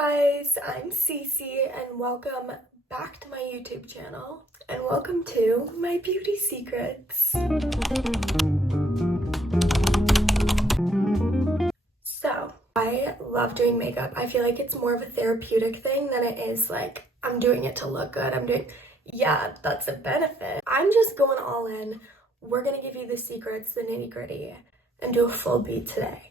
guys, I'm Cece and welcome back to my YouTube channel and welcome to my beauty secrets. So, I love doing makeup. I feel like it's more of a therapeutic thing than it is like I'm doing it to look good. Yeah, that's a benefit. I'm just going all in. We're gonna give you the secrets, the nitty-gritty, and do a full beat today.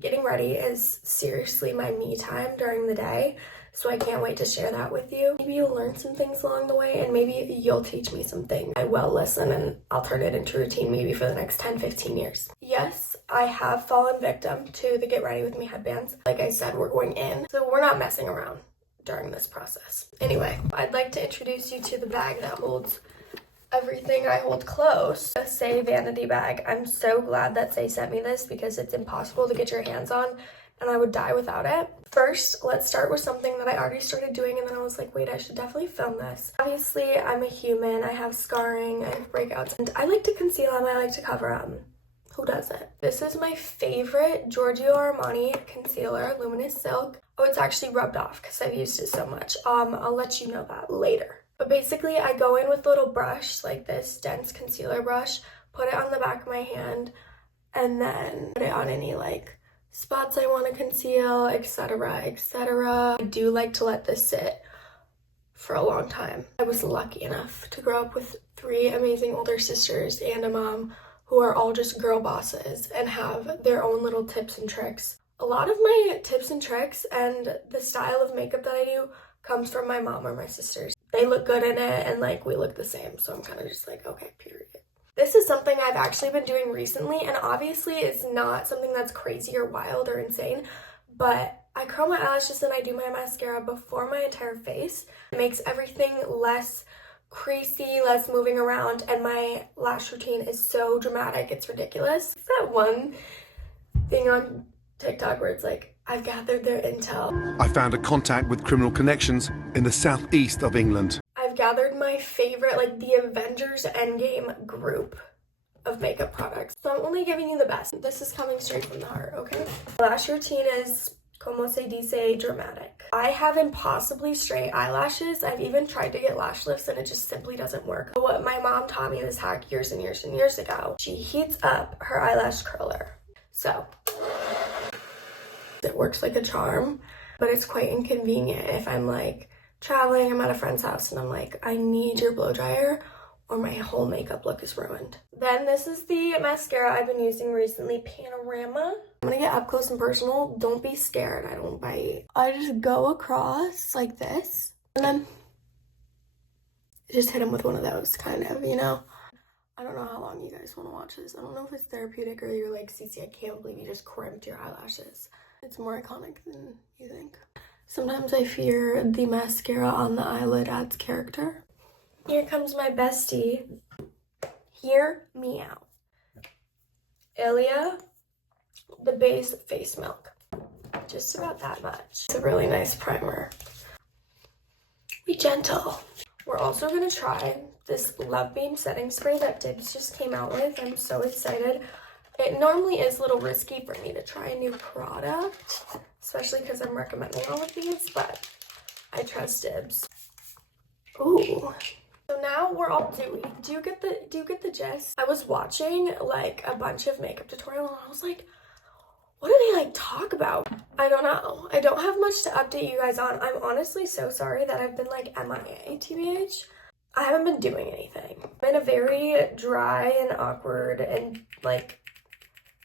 Getting ready is seriously my me time during the day, so I can't wait to share that with you. Maybe you'll learn some things along the way, and maybe you'll teach me something. I will listen, and I'll turn it into routine maybe for the next 10-15 years. Yes, I have fallen victim to the get ready with me headbands. Like I said, we're going in, so we're not messing around during this process. Anyway, I'd like to introduce you to the bag that holds everything I hold close. A Cece vanity bag. I'm so glad that Cece sent me this because it's impossible to get your hands on and I would die without it. First, let's start with something that I already started doing and then I was like, wait, I should definitely film this. Obviously, I'm a human. I have scarring, I have breakouts, and I like to conceal them, I like to cover them. Who doesn't? This is my favorite Giorgio Armani concealer, Luminous Silk. Oh, it's actually rubbed off because I've used it so much. I'll let you know that later. But basically, I go in with a little brush, like this dense concealer brush, put it on the back of my hand, and then put it on any, like, spots I want to conceal, etc., etc. I do like to let this sit for a long time. I was lucky enough to grow up with 3 amazing older sisters and a mom who are all just girl bosses and have their own little tips and tricks. A lot of my tips and tricks and the style of makeup that I do comes from my mom or my sisters. They look good in it and like we look the same, so I'm kind of just like, okay, period. This is something I've actually been doing recently, and obviously it's not something that's crazy or wild or insane, but I curl my eyelashes and I do my mascara before my entire face. It makes everything less creasy, less moving around, and my lash routine is so dramatic, it's ridiculous. It's that one thing on TikTok where it's like, I've gathered their intel. I found a contact with criminal connections in the southeast of England. I've gathered my favorite, like the Avengers Endgame group of makeup products. So I'm only giving you the best. This is coming straight from the heart, okay? Lash routine is, como se dice, dramatic. I have impossibly straight eyelashes. I've even tried to get lash lifts and it just simply doesn't work. But my mom taught me this hack years and years and years ago. She heats up her eyelash curler. So it works like a charm, but it's quite inconvenient if I'm like traveling, I'm at a friend's house and I'm like, I need your blow dryer or my whole makeup look is ruined. Then this is the mascara I've been using recently, Panorama. I'm gonna get up close and personal. Don't be scared, I don't bite. I just go across like this and then just hit them with one of those kind of, you know? I don't know how long you guys want to watch this. I don't know if it's therapeutic or you're like, Cece, I can't believe you just crimped your eyelashes. It's more iconic than you think. Sometimes I fear the mascara on the eyelid adds character. Here comes my bestie. Hear me out. Ilia, the base face milk. Just about that much. It's a really nice primer. Be gentle. We're also gonna try this Love Beam setting spray that Dibs just came out with. I'm so excited. It normally is a little risky for me to try a new product, especially because I'm recommending all of these, but I trust Dibs. Ooh. So now we're all dewy. Do you get the gist? I was watching like a bunch of makeup tutorials and I was like, what do they like talk about? I don't know. I don't have much to update you guys on. I'm honestly so sorry that I've been like MIA, TBH. I haven't been doing anything. I've been a very dry and awkward and like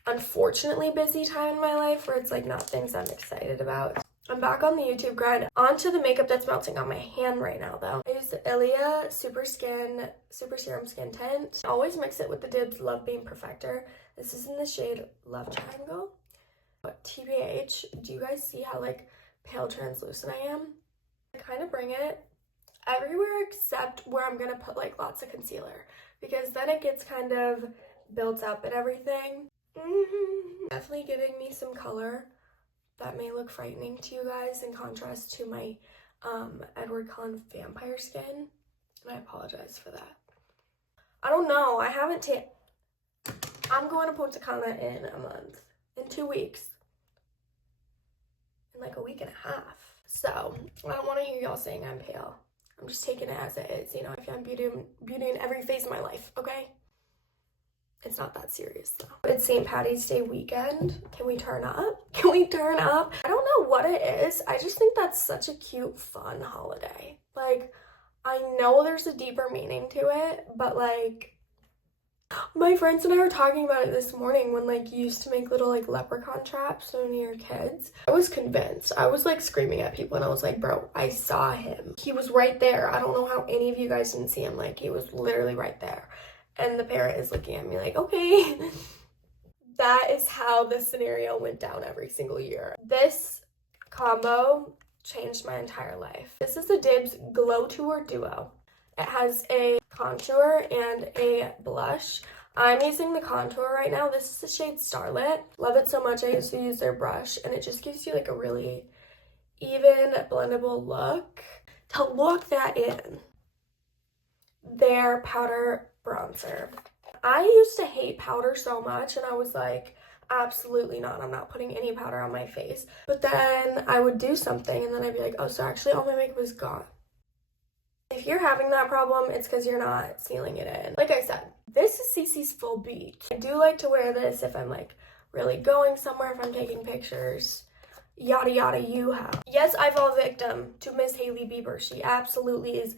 unfortunately busy time in my life where it's like not things I'm excited about. I'm back on the YouTube grind. On to the makeup that's melting on my hand right now though. I use the Ilia Super Serum Skin Tint. I always mix it with the Dibs Love Beam Perfector. This is in the shade Love Triangle. But TBH, do you guys see how like pale translucent I am? I kind of bring it everywhere except where I'm gonna put like lots of concealer because then it gets kind of built up and everything. Definitely giving me some color that may look frightening to you guys in contrast to my Edward Cullen vampire skin, and I apologize for that. I don't know, I'm going to Punta Cana in a month, in 2 weeks, in like a week and a half. So I don't want to hear y'all saying I'm pale. I'm just taking it as it is. You know, I found beauty in every phase of my life, okay? It's not that serious though. It's St. Patty's Day weekend. Can we turn up? Can we turn up? I don't know what it is. I just think that's such a cute, fun holiday. Like, I know there's a deeper meaning to it, but like, my friends and I were talking about it this morning when like you used to make little like leprechaun traps when you were kids. I was convinced. I was like screaming at people and I was like, bro, I saw him. He was right there. I don't know how any of you guys didn't see him. Like, he was literally right there. And the parent is looking at me like, okay. That is how this scenario went down every single year. This combo changed my entire life. This is the Dibs Glow Tour Duo. It has a contour and a blush. I'm using the contour right now. This is the shade Starlit. Love it so much. I used to use their brush and it just gives you like a really even blendable look. To look that in, their powder bronzer. I used to hate powder so much and I was like, absolutely not. I'm not putting any powder on my face. But then I would do something and then I'd be like, oh, so actually all my makeup is gone. If you're having that problem, it's because you're not sealing it in. Like I said, this is Cece's full beat. I do like to wear this if I'm like really going somewhere, if I'm taking pictures. Yada yada you have. Yes, I fall victim to Miss Hailey Bieber. She absolutely is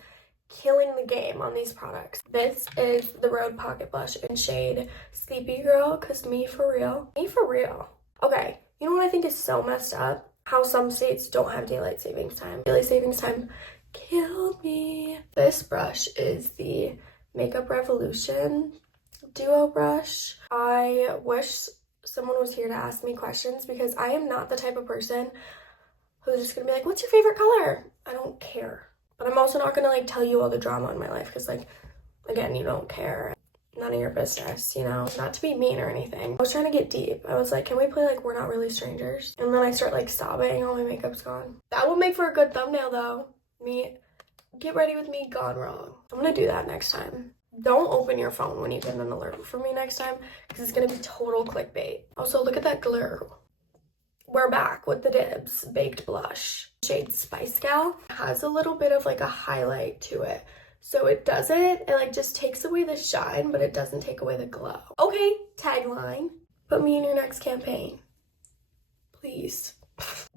killing the game on these products. This is the Rhode Pocket Blush in shade Sleepy Girl, cause me for real. Me for real. Okay, you know what I think is so messed up? How some states don't have daylight savings time. Daylight savings time killed me. This brush is the Makeup Revolution Duo brush. I wish someone was here to ask me questions because I am not the type of person who's just gonna be like, what's your favorite color? I don't care. But I'm also not gonna like tell you all the drama in my life because like, again, you don't care. None of your business, you know? Not to be mean or anything. I was trying to get deep. I was like, can we play like We're Not Really Strangers? And then I start like sobbing, all my makeup's gone. That will make for a good thumbnail though. Get ready with me gone wrong. I'm gonna do that next time. Don't open your phone when you get an alert from me next time because it's gonna be total clickbait. Also, look at that glitter. We're back with the Dibs Baked Blush. Shade Spice Gal has a little bit of like a highlight to it. So it like just takes away the shine, but it doesn't take away the glow. Okay, tagline. Put me in your next campaign. Please.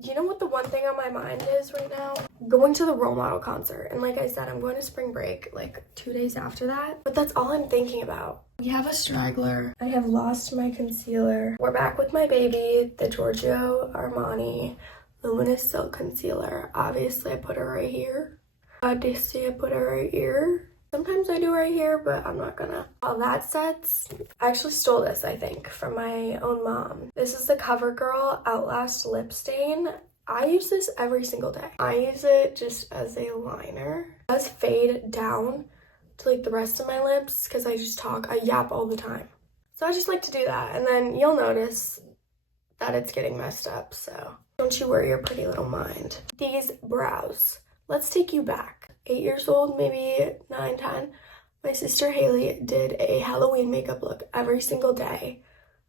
You know what the one thing on my mind is right now? Going to the role model concert. And like I said, I'm going to spring break like 2 days after that. But that's all I'm thinking about. We have a straggler. I have lost my concealer. We're back with my baby, the Giorgio Armani Luminous Silk Concealer. Obviously, I put her right here. Obviously, I put her right here. Sometimes I do right here, but I'm not gonna. While that sets, I actually stole this, I think, from my own mom. This is the CoverGirl Outlast Lip Stain. I use this every single day. I use it just as a liner. It does fade down to like the rest of my lips because I yap all the time. So I just like to do that. And then you'll notice that it's getting messed up, so don't you worry your pretty little mind. These brows. Let's take you back. 8 years old, maybe 9, 10. My sister Haley did a Halloween makeup look every single day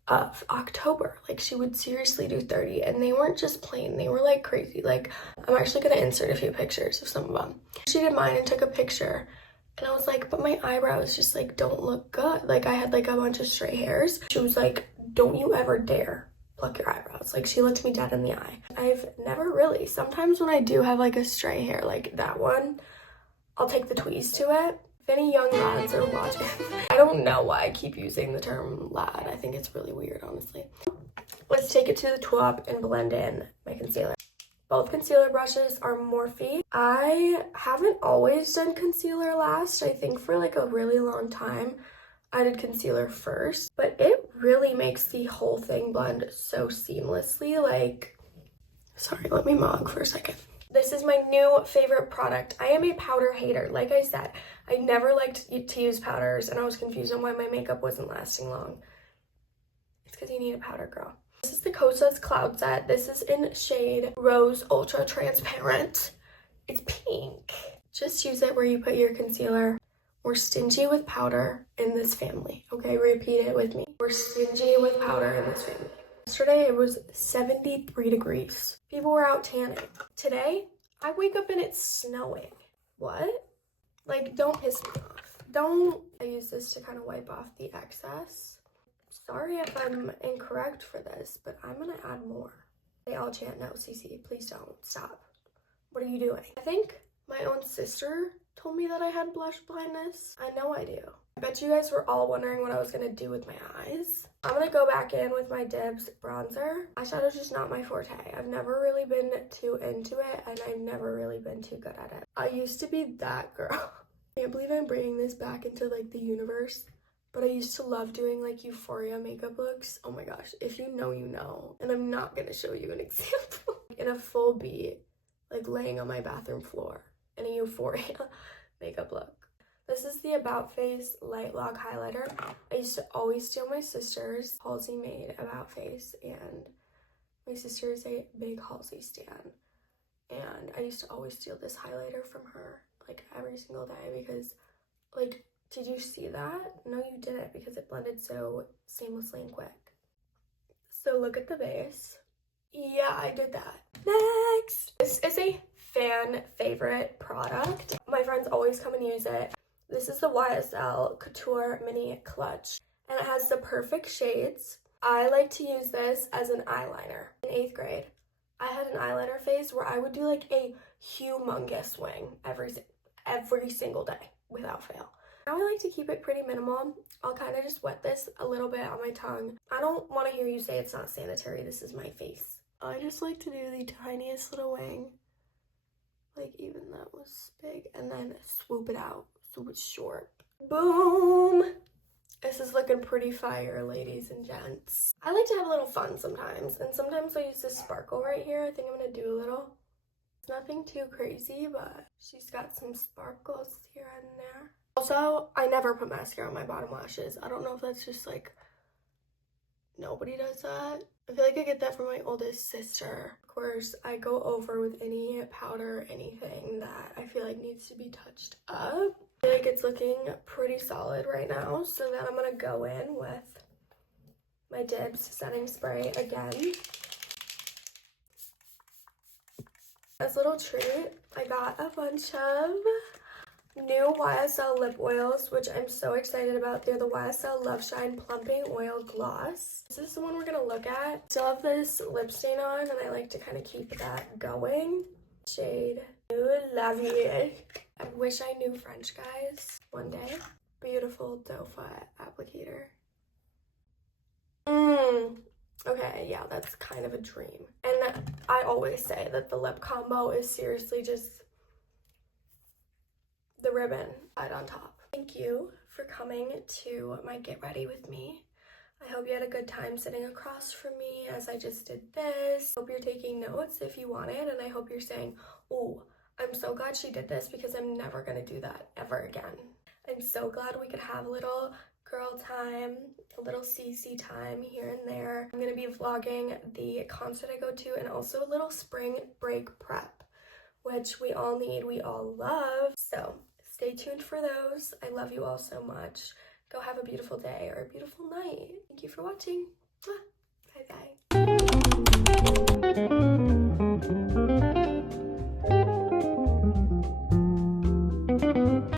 of October. Like, she would seriously do 30, and they weren't just plain, they were like crazy. Like, I'm actually gonna insert a few pictures of some of them. She did mine and took a picture, and I was like, but my eyebrows just like don't look good. Like, I had like a bunch of stray hairs. She was like, don't you ever dare pluck your eyebrows. Like, she looked me dead in the eye. I've never really. Sometimes when I do have like a stray hair like that one, I'll take the tweeze to it. If any young lads are watching, I don't know why I keep using the term lad. I think it's really weird, honestly. Let's take it to the top and blend in my concealer. Both concealer brushes are Morphe. I haven't always done concealer last. I think for like a really long time, I did concealer first, but it really makes the whole thing blend so seamlessly. Like, sorry, let me mog for a second. This is my new favorite product. I am a powder hater. Like I said, I never liked to use powders, and I was confused on why my makeup wasn't lasting long. It's because you need a powder, girl. This is the Kosas Cloud Set. This is in shade Rose Ultra Transparent. It's pink. Just use it where you put your concealer. We're stingy with powder in this family. Okay, repeat it with me. We're stingy with powder in this family. Yesterday, it was 73 degrees. People were out tanning. Today, I wake up and it's snowing. What? Like, don't piss me off. Don't. I use this to kind of wipe off the excess. Sorry if I'm incorrect for this, but I'm gonna add more. They all chant, no, Cece, please don't. Stop. What are you doing? I think my own sister told me that I had blush blindness. I know I do. I bet you guys were all wondering what I was gonna do with my eyes. I'm gonna go back in with my Dibs bronzer. Eyeshadow's just not my forte. I've never really been too into it, and I've never really been too good at it. I used to be that girl. I can't believe I'm bringing this back into like the universe, but I used to love doing like Euphoria makeup looks. Oh my gosh, if you know, you know. And I'm not gonna show you an example. In a full beat, like laying on my bathroom floor in a Euphoria makeup look. This is the About Face Light Lock Highlighter. I used to always steal my sister's. Halsey made About Face, and my sister is a big Halsey stan. And I used to always steal this highlighter from her, like every single day, because, like, did you see that? No, you didn't, because it blended so seamlessly and quick. So look at the base. Yeah, I did that. Next! This is a fan favorite product. My friends always come and use it. This is the YSL Couture Mini Clutch, and it has the perfect shades. I like to use this as an eyeliner. In 8th grade, I had an eyeliner phase where I would do like a humongous wing every single day without fail. Now I like to keep it pretty minimal. I'll kind of just wet this a little bit on my tongue. I don't want to hear you say it's not sanitary. This is my face. I just like to do the tiniest little wing. Like, even that was big. And then swoop it out so it's short. Boom! This is looking pretty fire, ladies and gents. I like to have a little fun sometimes. And sometimes I use this sparkle right here. I think I'm going to do a little. It's nothing too crazy, but she's got some sparkles here and there. Also, I never put mascara on my bottom lashes. I don't know if that's just like, nobody does that. I feel like I get that from my oldest sister. Of course, I go over with any powder, anything that I feel like needs to be touched up. I feel like it's looking pretty solid right now. So then I'm gonna go in with my Dibs setting spray again. As a little treat, I got a bunch of new YSL lip oils, which I'm so excited about. They're the YSL Love Shine Plumping Oil Gloss. This is the one we're gonna look at. Still have this lip stain on, and I like to kind of keep that going. Shade New La Vie. I wish I knew French, guys, one day. Beautiful doe foot applicator. Okay, yeah, that's kind of a dream. And I always say that the lip combo is seriously just the ribbon right on top. Thank you for coming to my Get Ready with me. I hope you had a good time sitting across from me as I just did this. Hope you're taking notes if you wanted, and I hope you're saying, oh, I'm so glad she did this because I'm never gonna do that ever again. I'm so glad we could have a little girl time, a little Cece time here and there. I'm gonna be vlogging the concert I go to and also a little spring break prep, which we all need, we all love. So stay tuned for those. I love you all so much. Go have a beautiful day or a beautiful night. Thank you for watching. Bye bye.